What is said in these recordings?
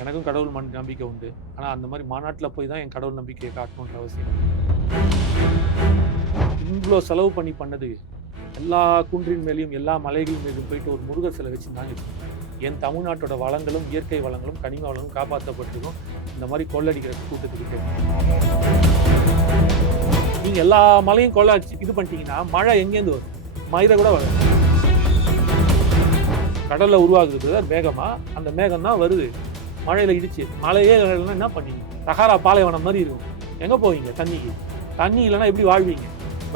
எனக்கும் கடவுள் மண் நம்பிக்கை உண்டு. ஆனால் அந்த மாதிரி மாநாட்டில் போய் தான் என் கடவுள் நம்பிக்கையை காட்டணுன்ற அவசியம். இவ்வளோ செலவு பண்ணி பண்ணது எல்லா குன்றின் மேலேயும் எல்லா மலைகள் மேலும் போயிட்டு ஒரு முருகர் சிலை வச்சுருந்தாங்க என் தமிழ்நாட்டோட வளங்களும் இயற்கை வளங்களும் கனிம வளங்களும் காப்பாற்றப்பட்டிருக்கும் இந்த மாதிரி கொள்ளடிக்கிற கூட்டத்துக்கிட்டே நீங்கள் எல்லா மலையும் கொள்ள இது பண்ணிட்டீங்கன்னா மழை எங்கேருந்து வரும்? மயிரை கூட வரும் கடலில் உருவாகுது வேகமாக அந்த மேகம் தான் வருது. மழையில இடிச்சு மழையே இல்லைன்னா என்ன பண்ணீங்க? சஹாரா பாலைவனம் மாதிரி இருக்கும். எங்க போவீங்க? தண்ணிக்கு. தண்ணி இல்லைன்னா எப்படி வாழ்வீங்க?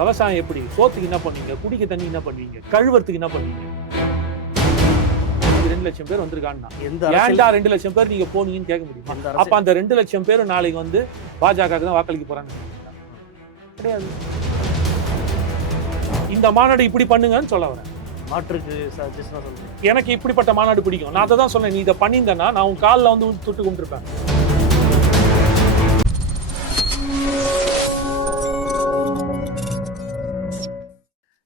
விவசாயம் எப்படி? சோத்துக்கு என்ன பண்ணுவீங்க? குடிக்க தண்ணி என்ன பண்ணுவீங்க? கழுவுறதுக்கு என்ன பண்ணுவீங்க? ரெண்டு லட்சம் பேர் அரசியல்? ஏன்டா ரெண்டு லட்சம் பேர் நீங்க போனீங்கன்னு கேட்க முடியுமா? அப்ப அந்த ரெண்டு லட்சம் பேர் நாளைக்கு வந்து பாஜகவுக்கு தான் வாக்களிக்க போறாங்க கிடையாது. இந்த மாநாடு இப்படி பண்ணுங்கன்னு சொல்ல வரேன். மாற்றுக்கு சஜஷனா சொல்றேன் எனக்கு இப்படிப்பட்ட மாநாடு பிடிக்கும். நான் அதை தான் சொன்னேன். நீ இதை பண்ணியிருந்தேன்னா நான் உன் காலில் வந்து தொட்டு கும்பிட்டுருப்பேன்.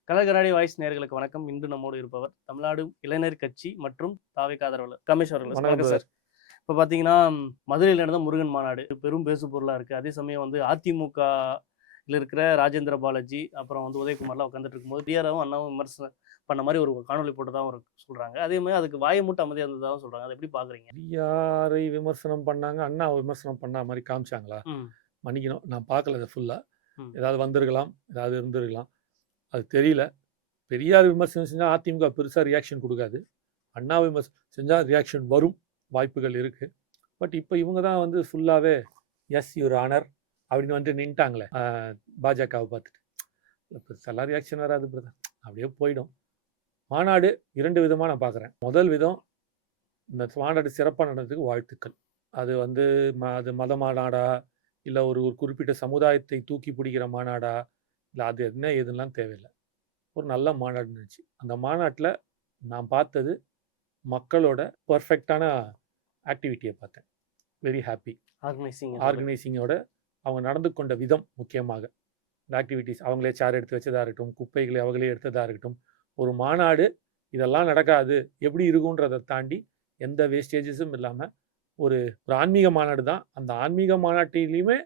கலகராடி வாய்ஸ் நேயர்களுக்கு வணக்கம். இன்று நம்மோடு இருப்பவர் தமிழ்நாடு இளைஞர் கட்சி மற்றும் தாவை ஆதரவாளர் ரமேஷ் அவர்கள். வணக்கம் வணக்கம் சார். இப்போ பார்த்தீங்கன்னா மதுரையில் நடந்த முருகன் மாநாடு பெரும் பேசு பொருளாக இருக்குது அதே சமயம் வந்து அதிமுக ல இருக்கிற ராஜேந்திர பாலாஜி அப்புறம் வந்து உதயகுமார்லாம் உட்காந்துட்டு இருக்கும்போது டிஆராவும் அண்ணாவும் விமர்சனம் பண்ண மாதிரி ஒரு காணொலி போட்டதாகவும் ஒரு சொல்கிறாங்க அதே மாதிரி அதுக்கு வாயை மூட்டு அமைதியாக இருந்ததாகவும் சொல்கிறாங்க அதை எப்படி பார்க்குறீங்க யாரை விமர்சனம் பண்ணாங்க அண்ணா விமர்சனம் பண்ண மாதிரி காமிச்சாங்களா? மன்னிக்கணும் நான் பார்க்கல அதை ஃபுல்லாக. ஏதாவது வந்திருக்கலாம் ஏதாவது இருந்திருக்கலாம். அது தெரியல. பெரியார் விமர்சனம் செஞ்சால் அதிமுக பெருசாக ரியாக்ஷன் கொடுக்காது. அண்ணா விமர்சனம் செஞ்சால் ரியாக்ஷன் வரும். வாய்ப்புகள் இருக்குது பட் இப்போ இவங்க தான் வந்து ஃபுல்லாகவே எஸ் யுவர் ஆனர் அப்படின்னு வந்து நின்ட்டாங்களே. பாஜகவை பார்த்துட்டு. பெருசாலாம் ரியாக்ஷன் வராது பிரதர் அப்படியே போயிடும். மாநாடு இரண்டு விதமாக நான் பார்க்குறேன் முதல் விதம் இந்த மாநாடு சிறப்பாக நடந்ததுக்கு வாழ்த்துக்கள். அது வந்து ம அது மத மாநாடா? இல்லை ஒரு ஒரு குறிப்பிட்ட சமுதாயத்தை தூக்கி பிடிக்கிற மாநாடா? இல்லை அது என்ன எதுலாம் தேவையில்லை. ஒரு நல்ல மாநாடு இருந்துச்சு. அந்த மாநாட்டில் நான் பார்த்தது மக்களோட பர்ஃபெக்டான ஆக்டிவிட்டியை பார்த்தேன். வெரி ஹாப்பி ஆர்கனைசிங் ஆர்கனைசிங்கோட அவங்க நடந்து கொண்ட விதம் முக்கியமாக. இந்த ஆக்டிவிட்டீஸ் அவங்களே சேர் எடுத்து வச்சதாக இருக்கட்டும் குப்பைகளை அவங்களே எடுத்ததாக இருக்கட்டும் ஒரு மாநாடு இதெல்லாம் நடக்காது எப்படி இருக்குன்றதை தாண்டி எந்த வேஸ்டேஜஸும் இல்லாமல் ஒரு ஒரு ஆன்மீக மாநாடு தான். அந்த ஆன்மீக மாநாட்டிலையுமே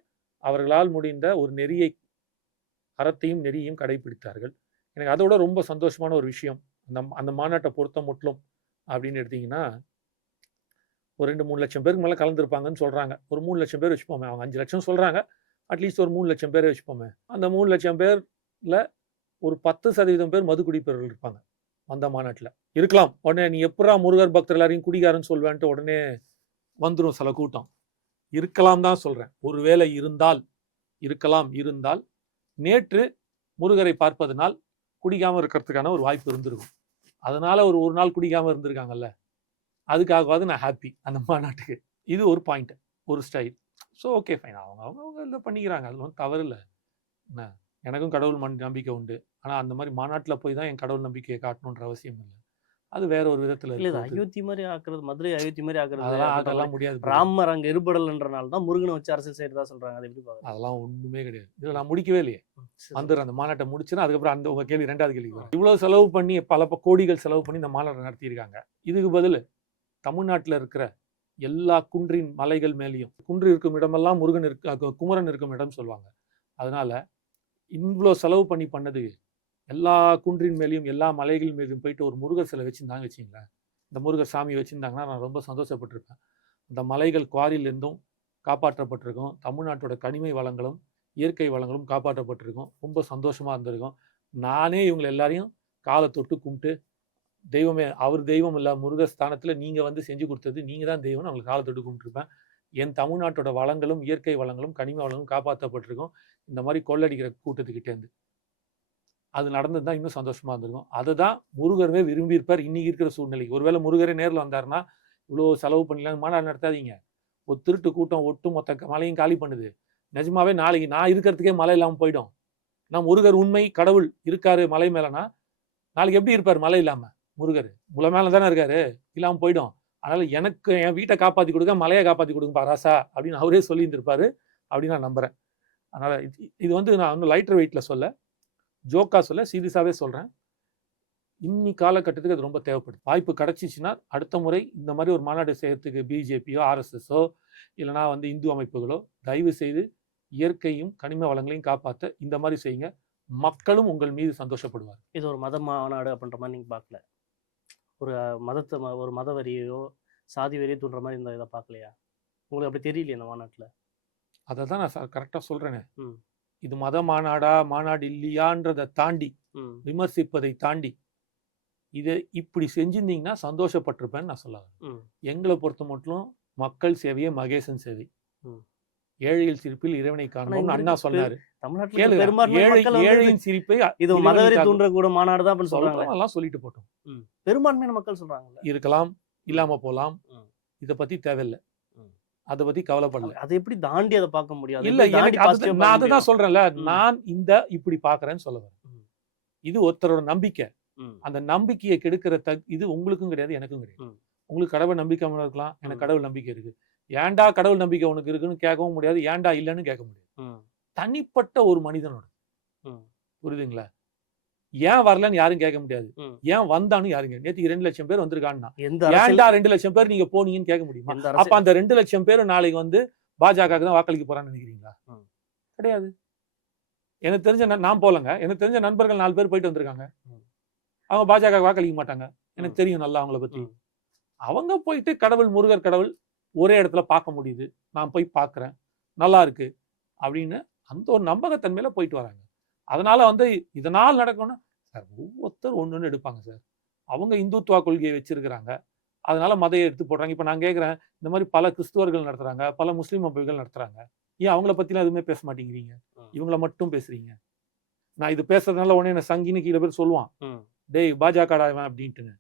அவர்களால் முடிந்த ஒரு நெறியை அறத்தையும் நெறியையும் கடைபிடித்தார்கள் எனக்கு அதோட ரொம்ப சந்தோஷமான ஒரு விஷயம் அந்த அந்த மாநாட்டை பொறுத்த முட்லும் அப்படின்னு எடுத்திங்கன்னா ஒரு ரெண்டு மூணு லட்சம் பேருக்கு மேலே கலந்துருப்பாங்கன்னு சொல்கிறாங்க ஒரு மூணு லட்சம் பேர் வச்சுப்போமே அவங்க அஞ்சு லட்சம் சொல்கிறாங்க அட்லீஸ்ட் ஒரு மூணு லட்சம் பேரை வச்சுப்போமே. அந்த மூணு லட்சம் பேரில் ஒரு பத்து சதவீதம் பேர் மது குடிப்பவர்கள் இருப்பாங்க அந்த மாநாட்டில். இருக்கலாம். உடனே நீ எப்படா முருகர் பக்தர் எல்லாரையும் குடிகாரன்னு சொல்வேன்ட்டு உடனே வந்துடும் சில கூட்டம். இருக்கலாம் தான் சொல்கிறேன் ஒருவேளை இருந்தால் இருக்கலாம் இருந்தால் நேற்று முருகரை பார்ப்பதனால் குடிக்காமல் இருக்கிறதுக்கான ஒரு வாய்ப்பு இருந்திருக்கும். அதனால் ஒரு ஒரு நாள் குடிக்காமல் இருந்திருக்காங்கல்ல. அதுக்காகவாது நான் ஹாப்பி அந்த மாநாட்டுக்கு. இது ஒரு பாயிண்ட் ஒரு ஸ்டைல் ஸோ ஓகே ஃபைன் அவங்க அவங்க அவங்க இதில் பண்ணிக்கிறாங்க. அதில் ஒன்றும் தவறு இல்லை. என்ன? எனக்கும் கடவுள் மண் நம்பிக்கை உண்டு. ஆனால் அந்த மாதிரி மாநாட்டில் போய் தான் என் கடவுள் நம்பிக்கையை காட்டணுன்ற அவசியம் இல்லை. அது வேற ஒரு விதத்தில் இல்ல இது அயோத்தி மாதிரி ஆக்குறது மதுரை அயோத்தி மாதிரி ஆக்குறது அதெல்லாம் முடியாது bro. ராமர் அங்க இருபடல்ன்றனால தான் முருகனை வச்சு அரசியல் செய்யறதா சொல்றாங்க. அதை எப்படி பாக்குறீங்க அதெல்லாம் ஒன்றுமே கிடையாது. இதில் நான் முடிக்கவே இல்லையே. வந்துடுறேன். அந்த மாநாட்டை முடிச்சுன்னா அதுக்கப்புறம் அந்த உங்க கேள்வி ரெண்டாவது கேள்வி இவ்வளவு செலவு பண்ணி பல கோடிகள் செலவு பண்ணி இந்த மாநாட்டை நடத்தியிருக்காங்க. இதுக்கு பதில் தமிழ்நாட்டில் இருக்கிற எல்லா குன்றின் மலைகள் மேலேயும் குன்று இருக்கும் இடமெல்லாம் முருகன் இருக்க குமரன் இருக்கும் இடம் சொல்லுவாங்க. அதனால் இவ்வளோ செலவு பண்ணி பண்ணது எல்லா குன்றின் மேலேயும் எல்லா மலைகள் மேலேயும் போயிட்டு ஒரு முருகர் சிலை வச்சுருந்தாங்க வச்சிங்களேன். இந்த முருகர் சாமி வச்சுருந்தாங்கன்னா நான் ரொம்ப சந்தோஷப்பட்டிருப்பேன். அந்த மலைகள் குவாரியிலேருந்தும் காப்பாற்றப்பட்டிருக்கும். தமிழ்நாட்டோட கனிமை வளங்களும் இயற்கை வளங்களும் காப்பாற்றப்பட்டிருக்கும். ரொம்ப சந்தோஷமாக இருந்திருக்கும். நானே இவங்களை எல்லாரையும் காலை தொட்டு கும்பிட்டு தெய்வமே அவர் தெய்வம் இல்லை முருகர் ஸ்தானத்தில் நீங்கள் வந்து செஞ்சு கொடுத்தது நீங்கள் தான் தெய்வம்னு அவங்களுக்கு காலத்தோடு கும்பிட்டுருப்பேன். என் தமிழ்நாட்டோட வளங்களும் இயற்கை வளங்களும் கனிம வளங்களும் காப்பாற்றப்பட்டிருக்கும் இந்த மாதிரி கொள்ளடிக்கிற கூட்டத்துக்கிட்டேருந்து அது நடந்தது தான் இன்னும் சந்தோஷமாக இருந்திருக்கும். அதை தான் முருகரவே விரும்பியிருப்பார் இன்னைக்கு இருக்கிற சூழ்நிலைக்கு. ஒருவேளை முருகரே நேரில் வந்தாருன்னா இவ்வளோ செலவு பண்ணலாம் மாநாடு நடத்தாதீங்க. ஒரு திருட்டு கூட்டம் ஒட்டு மொத்த மலையும் காலி பண்ணுது. நிஜமாவே நாளைக்கு நான் இருக்கிறதுக்கே மழை இல்லாமல் போயிடும். நான் முருகர் உண்மை கடவுள் இருக்காரு மலை மேலனா நாளைக்கு எப்படி இருப்பார் மழை இல்லாமல் முருகர் முளை மேல தானே இருக்காரு? இல்லாம போயிடும். அதனால எனக்கு என் வீட்டை காப்பாத்தி கொடுங்க மலையை காப்பாத்தி கொடுங்க ராசா அப்படின்னு அவரே சொல்லியிருந்திருப்பாரு அப்படின்னு நான் நம்புறேன். அதனால இது- இது வந்து நான் வந்து லைட்டர் வெயிட்ல சொல்ல ஜோக்கா சொல்ல சீரியஸாவே சொல்றேன். இன்னி காலகட்டத்துக்கு அது ரொம்ப தேவைப்படுது. வாய்ப்பு கிடைச்சிச்சுன்னா அடுத்த முறை இந்த மாதிரி ஒரு மாநாடு செய்யறதுக்கு பிஜேபியோ ஆர்எஸ்எஸ்ஸோ இல்லைனா வந்து இந்து அமைப்புகளோ தயவு செய்து இயற்கையும் கனிம வளங்களையும் காப்பாற்ற இந்த மாதிரி செய்யுங்க. மக்களும் உங்கள் மீது சந்தோஷப்படுவார் இது ஒரு மத மாநாடு அப்படின்ற மாதிரி நீங்கள் பார்க்கல. ஒரு மதத்தை ஒரு மத வரியோ சாதி வரியோ தூண்டுற மாதிரி இந்த இதை பார்க்கலையா உங்களுக்கு அப்படி தெரியலையே இந்த மாநாட்டில் அதை தான் நான் கரெக்டாக சொல்கிறேனே ம். இது மத மாநாடா மாநாடு இல்லையான்றதை தாண்டி விமர்சிப்பதை தாண்டி இதை இப்படி செஞ்சிருந்தீங்கன்னா சந்தோஷப்பட்டிருப்பேன்னு நான் சொல்ல வரேன். ம் எங்களை பொறுத்த மட்டும் மக்கள் சேவையே மகேசன் சேவை. ஏழையில் சிரிப்பில் இறைவனை இங்க அண்ணா சொன்னாரு ஏழையின் சிரிப்பை இது இறைவனை மதவெறி காண்போம். தூண்டுற கூட மாநாடு தான் சொல்றவங்கலாம் சொல்லிட்டு போட்டோம் பெரும்பான்மையான மக்கள் இருக்கலாம் இல்லாம போலாம். இத பத்தி தேவையில்லை. அதை பத்தி கவலைப்படல அதை எப்படி தாண்டி அதை பார்க்க முடியும் அதை இல்ல நான் அதுதான்? சொல்றேன்ல. நான் இந்த இப்படி பாக்குறேன்னு சொல்ல வரேன். இது ஒருத்தரோட நம்பிக்கை. அந்த நம்பிக்கையை கெடுக்கிற தக் இது உங்களுக்கும் கிடையாது எனக்கும் கிடையாது. உங்களுக்கு கடவுள் நம்பிக்கை இருக்கலாம் எனக்கு. கடவுள் நம்பிக்கை இருக்கு ஏன்டா கடவுள் நம்பிக்கை உனக்கு இருக்குன்னு கேட்கவும் முடியாது ஏன்டா இல்லைன்னு கேட்க முடியாது. தனிப்பட்ட ஒரு மனிதனோட. புரியுதுங்களா ஏன் வரலன்னு யாரும் கேட்க முடியாது. ஏன் வந்தான்னு யாரும் கேட்க நேற்று ரெண்டு லட்சம் பேர் வந்திருக்கான்னா ஏன்டா ரெண்டு லட்சம் பேர் நீங்க போனீங்கன்னு கேட்க முடியுமா அப்ப அந்த ரெண்டு லட்சம் பேரும் நாளைக்கு வந்து பாஜகவுக்கு தான் வாக்களிக்க போறான்னு நினைக்கிறீங்களா. கிடையாது எனக்கு தெரிஞ்ச நான் போலங்க எனக்கு தெரிஞ்ச நண்பர்கள் நாலு பேர் போயிட்டு வந்திருக்காங்க. அவங்க பாஜக வாக்களிக்க மாட்டாங்க எனக்கு. தெரியும் நல்லா அவங்கள பத்தி. அவங்க போயிட்டு கடவுள் முருகர் கடவுள் ஒரே இடத்துல பார்க்க முடியுது. நான் போய் பார்க்கறேன். நல்லா இருக்கு. அப்படின்னு அந்த ஒரு நம்பகத்தன்மையில போயிட்டு வராங்க. அதனால வந்து இதனால் நடக்கும்னா சார் ஒவ்வொருத்தர் ஒன்று ஒன்று எடுப்பாங்க சார். அவங்க இந்துத்துவா கொள்கையை வச்சிருக்கிறாங்க. அதனால மதையை எடுத்து போடுறாங்க. இப்போ நான் கேட்குறேன் இந்த மாதிரி பல கிறிஸ்துவர்கள் நடத்துறாங்க பல முஸ்லீம் அமைப்புகள் நடத்துறாங்க. ஏன் அவங்கள பத்திலாம் எதுவுமே பேச மாட்டேங்கிறீங்க. இவங்கள மட்டும் பேசுறீங்க. நான் இது பேசுறதுனால உடனே என்ன சங்கின்னு கீழே பேர் சொல்லுவான். டேய் பாஜக இவன் அப்படின்ட்டுன்னு.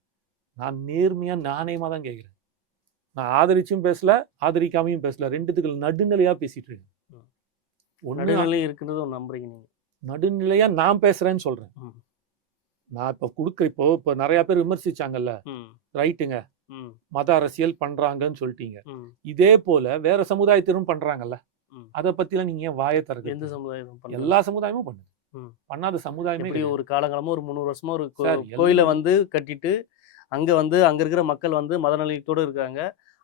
நான் நேர்மையா நாணயமா தான் கேட்குறேன். நான் ஆதரிச்சும் பேசல ஆதரிக்காமையும் பேசல ரெண்டுத்துக்கு நடுநிலையா பேசிட்டு இருக்கேன் நடுநிலை இருக்குன்றது ஒண்ணு நம்புறீங்க நீங்க நடுநிலையா நான் பேசுறேன்னு சொல்றேன். நான் இப்ப கொடுக்குற இப்போ இப்போ நிறைய பேர் விமர்சிச்சாங்கல்ல. ரைட்டுங்க. மத அரசியல் பண்றாங்கன்னு சொல்லிட்டீங்க. இதே போல வேற சமுதாயத்திலும் பண்றாங்கல்ல. அதை பத்திலாம் நீங்க ஏன் வாயை எந்த திறக்க சமுதாயம்? எல்லா சமுதாயமும் பண்ணுது. பண்ணாத சமுதாயமே. ஒரு காலங்காலமா ஒரு முந்நூறு வருஷமா ஒரு கோயிலை எல்லாம் வந்து கட்டிட்டு அங்க வந்து அங்க இருக்கிற மக்கள் வந்து மதநலத்தோட இருக்காங்க.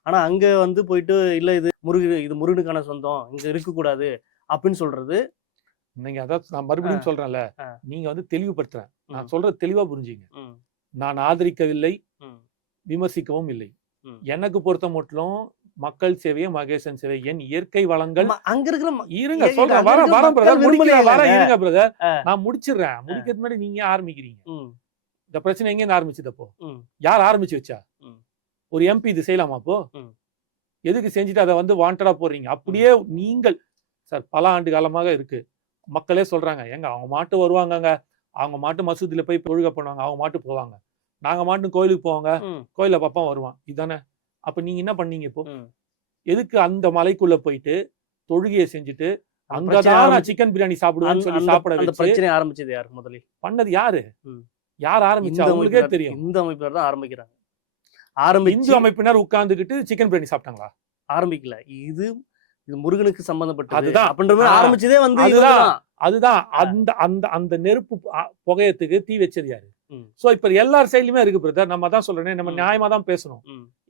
ஆனா அங்க வந்து போயிட்டு இல்ல இது முருகு இது முருகனுக்கான சொந்தம் இங்க இருக்க கூடாது அப்படின்னு சொல்றது. நீங்க அதான் நான் மறுபடியும் சொல்றேன்ல. நீங்க வந்து தெளிவுபடுத்துறேன். நான். சொல்றது தெளிவா புரிஞ்சுங்க. நான் ஆதரிக்கவில்லை விமர்சிக்கவும் இல்லை. எனக்கு பொறுத்த மட்டும் மக்கள் சேவையே மகேசன் சேவை என் இயற்கை வளங்கள் அங்க இருக்கிற இருங்க சொல்றேன். அங்க வர இருக்கிற வர மக்கள் பிரதர். முடிக்கிறேன் வர விரும்பலையேங்க. இருங்க பிரதர். ஆ. நான் முடிச்சிடுறேன். முடிக்கிறதுக்கு முன்னாடி நீங்க ஆரம்பிக்கிறீங்க? இந்த பிரச்சனை எங்க இருந்து ஆரம்பிச்சது அப்போ. யார் ஆரம்பிச்சு வச்சா. ஒரு எம்பி இது செய்யலாமா அப்போ. எதுக்கு செஞ்சுட்டு அதை வந்து வாண்டடா போடுறீங்க? அப்படியே நீங்கள் சார் பல ஆண்டு காலமாக இருக்கு. மக்களே சொல்றாங்க ஏங்க அவங்க மாட்டு வருவாங்கங்க. அவங்க மாட்டு மசூதியில போய் தொழுகை பண்ணுவாங்க. அவங்க மாட்டு போவாங்க. நாங்க மாட்டு கோயிலுக்கு போவாங்க. கோயில பாப்பா வருவான். இதானே? அப்ப நீங்க என்ன பண்ணீங்க இப்போ. எதுக்கு அந்த மலைக்குள்ள போயிட்டு தொழுகையை செஞ்சுட்டு அங்கதான் சிக்கன் பிரியாணி சாப்பிடுவேன்னு சொல்லி சாப்பிட பிரச்சனை ஆரம்பிச்சது யார் முதலில்? பண்ணது யாரு. யார் ஆரம்பிச்சா? இந்த அமைப்பினர் தெரியும். இந்த அமைப்பினர் தான் ஆரம்பிக்கிறாங்க. இந்து ஆரம்பிச்சு அமைப்பினர் உட்கார்ந்துகிட்டு சிக்கன் பிரியாணி சாப்பிட்டாங்களா? ஆரம்பிக்கல. இது இது முருகனுக்கு சம்பந்தப்பட்டது. அதுதான். அப்படின்ற. ஆரம்பிச்சதே வந்து அதுதான். அந்த அந்த அந்த நெருப்பு புகையத்துக்கு தீ வச்சது யாரு. சோ இப்ப எல்லார் சைட்லயுமே இருக்கு பிரதர் நம்ம தான் சொல்றேனே நம்ம. நியாயமா தான் பேசணும்.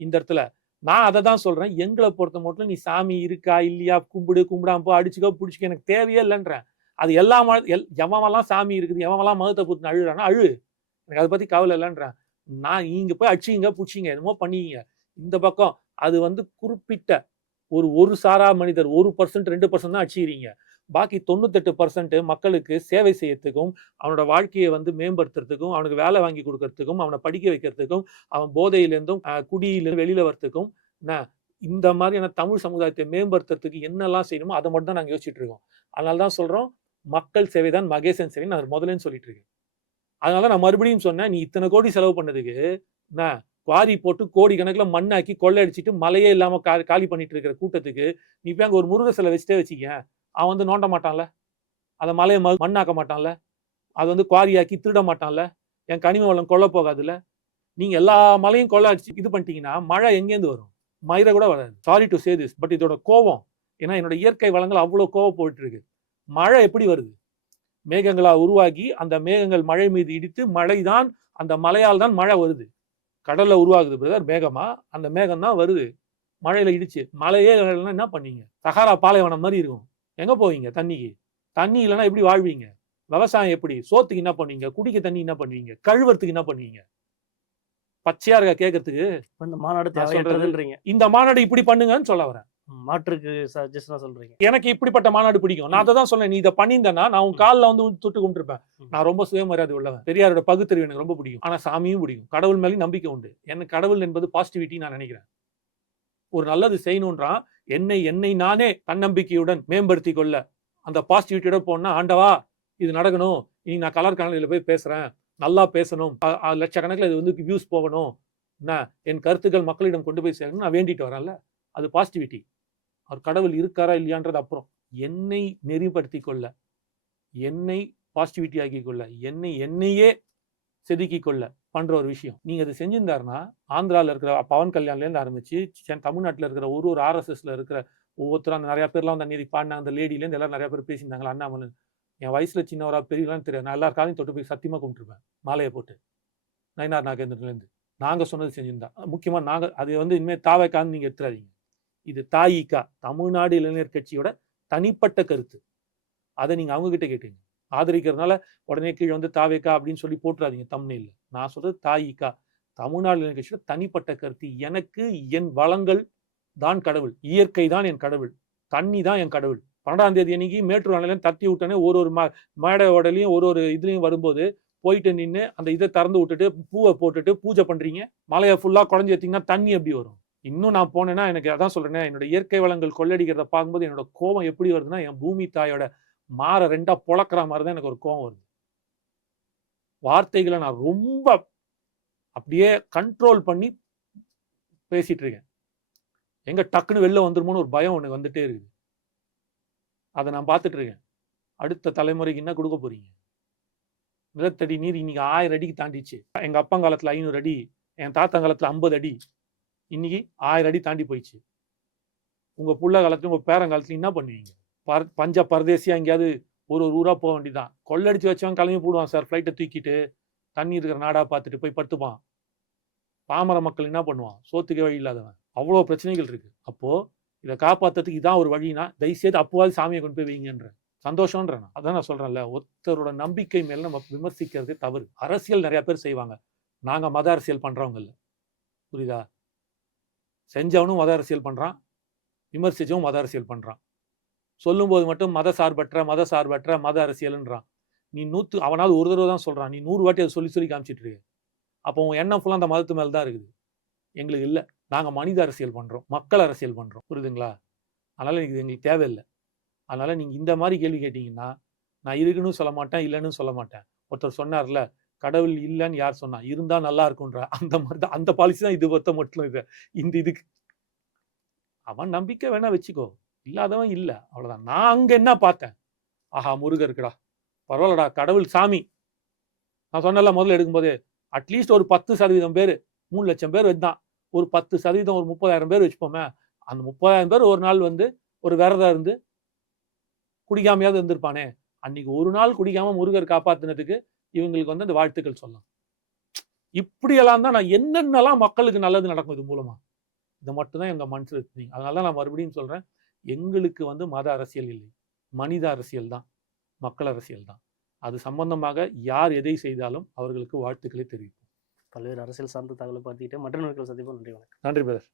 இந்த இடத்துல. நான் அதை தான் சொல்றேன். எங்களை பொறுத்த மட்டும் நீ சாமி இருக்கா இல்லையா? கும்பிடு கும்பிடாம போ அடிச்சுக்கோ பிடிச்சிக்கோ எனக்கு தேவையே இல்லைன்றேன். அது எல்லா ம எல் எவன்லாம் சாமி இருக்குது எவன்லாம் மதத்தை புத்து அழுறானா அழு. எனக்கு அதை பற்றி கவலை இல்லைன்றேன் நான் இங்கே போய் அடிச்சிங்க பிடிச்சிங்க என்னமோ பண்ணிங்க இந்த பக்கம் அது வந்து குறிப்பிட்ட ஒரு ஒரு சாரா மனிதர் ஒரு பர்சன்ட் ரெண்டு பர்சன்ட் தான் அடிச்சுக்கிறீங்க. பாக்கி தொண்ணூத்தெட்டு பர்சன்ட் மக்களுக்கு சேவை செய்யறதுக்கும் அவனோட வாழ்க்கையை வந்து மேம்படுத்துறதுக்கும் அவனுக்கு வேலை வாங்கி கொடுக்கறதுக்கும் அவனை படிக்க வைக்கிறதுக்கும் அவன் போதையிலேருந்தும் குடியிலிருந்து வெளியில வரத்துக்கும் இந்த மாதிரியான தமிழ் சமுதாயத்தை மேம்படுத்துறதுக்கு என்னெல்லாம் செய்யணுமோ அதை மட்டும் தான் நாங்கள் யோசிச்சுட்டு இருக்கோம். அதனால தான் சொல்றோம் மக்கள் சேவை தான் மகேசன் சேவை நான் முதலேன்னு சொல்லிட்டு இருக்கேன். அதனால நான் மறுபடியும் சொன்னேன் நீ இத்தனை கோடி செலவு பண்ணதுக்கு என்ன குவாரி போட்டு கோடி கணக்கில் மண்ணாக்கி கொள்ளையடிச்சிட்டு மழையே இல்லாம கா காலி பண்ணிட்டு இருக்கிற கூட்டத்துக்கு நீ போய் அங்கே ஒரு முருக சிலை வச்சுட்டே வச்சுக்க அவன் வந்து நோண்ட மாட்டான்ல? அதை மலையை ம- மண்ணாக்க மாட்டான்ல? அது வந்து குவாரியாக்கி திருட மாட்டான்ல? என் கனிம வளம் கொல்ல போகாதுல்ல நீங்கள் எல்லா மலையும் கொள்ள அடிச்சு இது பண்ணிட்டீங்கன்னா மழை எங்கேருந்து வரும்? மயிரை கூட வராது. Sorry to say this but இதோட கோவம் ஏன்னா என்னோட இயற்கை வளங்கள் அவ்வளோ கோவம் போயிட்டு இருக்கு மழை எப்படி வருது? மேகங்களா உருவாகி அந்த மேகங்கள் மழை மீது இடித்து மழைதான் அந்த மழையால் தான் மழை வருது. கடல்ல உருவாகுது பிரதர் மேகமா? அந்த மேகம் தான் வருது. மழையில இடிச்சு. மழையே இல்லைன்னா என்ன பண்ணீங்க? சகாரா பாலைவனம் மாதிரி இருக்கும். எங்க போவீங்க தண்ணிக்கு? தண்ணி இல்லைன்னா எப்படி வாழ்வீங்க? விவசாயம் எப்படி? சோத்துக்கு என்ன பண்ணுவீங்க? குடிக்க தண்ணி என்ன பண்ணுவீங்க? கழுவுறதுக்கு என்ன பண்ணுவீங்க? பச்சையா இருக்க கேட்கறதுக்கு இந்த மாநாடு இந்த மாநாடு இப்படி பண்ணுங்கன்னு சொல்ல வரேன். மாற்றுக்கு சஜஷனா சொல்றீங்க. எனக்கு இப்படிப்பட்ட மாநாடு பிடிக்கும். நான் அதை தான் சொன்னேன் நீ இதை பண்ணியிருந்தேன்னா நான் உன் காலில் வந்து தொட்டு கும்பிட்டுருப்பேன். நான் ரொம்ப சுயமரியாதை உள்ளவன். பெரியாரோட பகுத்தறிவு எனக்கு ரொம்ப பிடிக்கும். ஆனா சாமியும் பிடிக்கும். கடவுள் மேலேயும் நம்பிக்கை உண்டு. எனக்கு கடவுள் என்பது பாசிட்டிவிட்டி நான் நினைக்கிறேன். ஒரு நல்லது செய்யணுன்றான் என்னை என்னை நானே தன்னம்பிக்கையுடன் மேம்படுத்தி கொள்ள. அந்த பாசிட்டிவிட்டியோட போனா ஆண்டவா இது நடக்கணும். இனி நான் கலர் கலரில் போய் பேசுறேன். நல்லா பேசணும். லட்சக்கணக்கில் இது வந்து வியூஸ் போகணும். என்ன என் கருத்துக்கள் மக்களிடம் கொண்டு போய் சேரணும் நான் வேண்டிட்டு வரேன்ல. அது பாசிட்டிவிட்டி அவர் கடவுள் இருக்காரா இல்லையான்றது அப்புறம். என்னை நெறிப்படுத்தி கொள்ள என்னை பாசிட்டிவிட்டி ஆக்கி கொள்ள என்னை என்னையே செதுக்கி கொள்ள பண்ற ஒரு விஷயம். நீங்க அதை செஞ்சிருந்தாருன்னா ஆந்திரால இருக்கிற பவன் கல்யாண்லேருந்து ஆரம்பிச்சு தமிழ்நாட்டில் இருக்கிற ஒரு ஒரு ஆர்எஸ்எஸ்ல இருக்கிற ஒவ்வொருத்தரும் அந்த நிறைய பேர்லாம் அந்த நீதி பாடின அந்த லேடியிலேருந்து எல்லாரும் நிறைய பேர் பேசியிருந்தாங்களா அண்ணாமலை என் வயசுல சின்னவரா பெரியவரான்னு தெரியாது. நான் எல்லாருக்காலையும் தொட்டு போய் சத்தியமா கும்பிட்டுருப்பேன் மாலையை போட்டு. நயனார் நாகேந்திரன்லேருந்து நாங்க சொன்னது செஞ்சிருந்தா. முக்கியமா நாங்க அது வந்து இனிமேல் தாவைக்கான்னு நீங்க எடுத்துறாதீங்க இது தாயிகா தமிழ்நாடு இளைஞர் கட்சியோட தனிப்பட்ட கருத்து. அதை நீங்க அவங்க கிட்ட கேட்டீங்க. ஆதரிக்கிறதுனால உடனே கீழே வந்து தாவேக்கா அப்படின்னு சொல்லி போட்டுறாதீங்க தமிழில் நான் சொல்றது தாயிகா தமிழ்நாடு இளைஞர் கட்சியோட தனிப்பட்ட கருத்து. எனக்கு என் வளங்கள் தான் கடவுள். இயற்கை தான் என் கடவுள். தண்ணி தான் என் கடவுள். பன்னெண்டாம் தேதி அன்னைக்கு மேட்டூர் அணையில தட்டி விட்டோன்னே ஒரு ஒரு ம மேடை உடலையும் ஒரு ஒரு இதுலையும் வரும்போது போயிட்டு நின்று அந்த இதை திறந்து விட்டுட்டு பூவை போட்டுட்டு பூஜை பண்றீங்க. மலையை ஃபுல்லா குழஞ்சி வச்சீங்கன்னா தண்ணி எப்படி வரும்? இன்னும் நான் போனேன்னா எனக்கு அதான் சொல்றேனே என்னோட இயற்கை வளங்கள் கொள்ளடிக்கிறத பார்க்கும்போது என்னோட கோபம் எப்படி வருதுன்னா என் பூமி தாயோட மாற ரெண்டா புழக்கிற மாதிரி தான் எனக்கு ஒரு கோபம் வருது. வார்த்தைகளை நான் ரொம்ப அப்படியே கண்ட்ரோல் பண்ணி பேசிட்டு இருக்கேன். எங்க டக்குன்னு வெளில வந்துருமோன்னு ஒரு பயம் ஒன்று வந்துட்டே இருக்குது. அதை நான் பார்த்துட்டு இருக்கேன். அடுத்த தலைமுறைக்கு என்ன கொடுக்க போறீங்க? நிலத்தடி நீர் இன்னைக்கு ஆயிரம் அடிக்கு தாண்டிச்சு. எங்க அப்பா காலத்துல ஐநூறு அடி என் தாத்தா காலத்துல ஐம்பது அடி இன்னைக்கு ஆயிரம் அடி தாண்டி போயிடுச்சு. உங்கள் புள்ள காலத்துலையும் உங்கள் பேரங்காலத்துலையும் என்ன பண்ணுவீங்க? பர் பஞ்ச பரதேசியாக எங்கேயாவது ஒரு ஒரு ஊராக போக வேண்டியதான் கொள்ளடிச்சு வச்சவன் கிளம்பி போடுவான் சார் ஃப்ளைட்டை தூக்கிட்டு தண்ணி இருக்கிற நாடாக பார்த்துட்டு போய் படுத்துப்பான். பாமர மக்கள் என்ன பண்ணுவான்? சோத்துக்கே வழி இல்லாதவன். அவ்வளோ பிரச்சனைகள் இருக்குது அப்போது இதை காப்பாற்றுறதுக்கு இதான் ஒரு வழினா தயவுசெய்து அப்போவாது சாமியை கொண்டு போய் வைங்கன்றேன் சந்தோஷம்ன்றேன் அதான் நான் சொல்கிறேன்ல ஒருத்தரோட நம்பிக்கை மேல நம்ம விமர்சிக்கிறது தவறு. அரசியல் நிறையா பேர் செய்வாங்க. நாங்கள் மத அரசியல் பண்ணுறவங்க இல்லை புரியுதா? செஞ்சவனும் மத அரசியல் பண்ணுறான் விமர்சிச்சவன் மத அரசியல் பண்ணுறான் சொல்லும்போது மட்டும் மத சார்பற்ற மத சார்பற்ற மத அரசியல்ன்றான். நீ நூற்று அவனாவது ஒரு தடவை தான் சொல்கிறான் நீ நூறு வாட்டி அதை சொல்லி சொல்லி காமிச்சிட்டு இருக்க. அப்போ உன் எண்ணம் ஃபுல்லாக அந்த மதத்து மேலே தான் இருக்குது. எங்களுக்கு இல்லை. நாங்கள் மனித அரசியல் பண்ணுறோம் மக்கள் அரசியல் பண்ணுறோம் புரியுதுங்களா? அதனால் இது எங்களுக்கு தேவையில்லை. அதனால் நீங்கள் இந்த மாதிரி கேள்வி கேட்டிங்கன்னா நான் இருக்குன்னு சொல்ல மாட்டேன் இல்லைன்னு சொல்ல மாட்டேன். ஒருத்தர் சொன்னார்ல கடவுள் இல்லைன்னு யார் சொன்னா? இருந்தா நல்லா இருக்கும்ன்ற. அந்த மாதிரி தான். அந்த பாலிசி தான் இது ஒத்த மட்டும் இது. இந்த இதுக்கு அவன் நம்பிக்கை வேணா வச்சுக்கோ. இல்லாதவன் இல்லை. அவ்வளோதான் நான் அங்க என்ன பார்த்தேன்? ஆஹா முருகர் இருக்குடா. பரவாயில்லடா கடவுள் சாமி. நான் சொன்னல முதல்ல எடுக்கும்போது அட்லீஸ்ட் ஒரு பத்து சதவீதம் பேர் மூணு லட்சம் பேர் வந்தான். ஒரு பத்து சதவீதம் ஒரு முப்பதாயிரம் பேர் வச்சுப்போமே. அந்த முப்பதாயிரம் பேர் ஒரு நாள் வந்து ஒரு விரதம் இருந்து குடிக்காமையாவது இருந்திருப்பானே. அன்னைக்கு ஒரு நாள் குடிக்காம முருகர் காப்பாத்தினதுக்கு இவங்களுக்கு வந்து அந்த வாழ்த்துக்கள் சொல்லலாம். இப்படியெல்லாம் தான் நான் என்னென்னலாம் மக்களுக்கு நல்லது நடக்கும் இது மூலமா? இதை மட்டும்தான் எங்க மனசுல இருக்கீங்க அதனால தான் நான் மறுபடியும் சொல்றேன். எங்களுக்கு வந்து மத அரசியல் இல்லை. மனித அரசியல் தான். மக்கள் அரசியல் தான். அது சம்பந்தமாக யார் எதை செய்தாலும் அவர்களுக்கு வாழ்த்துக்களை தெரிவிப்போம். பல்வேறு அரசியல் சார்ந்த தகவலை பார்த்துக்கிட்டு மற்ற நாட்கள் சந்திப்போம். நன்றி வணக்கம். நன்றி பிரதர்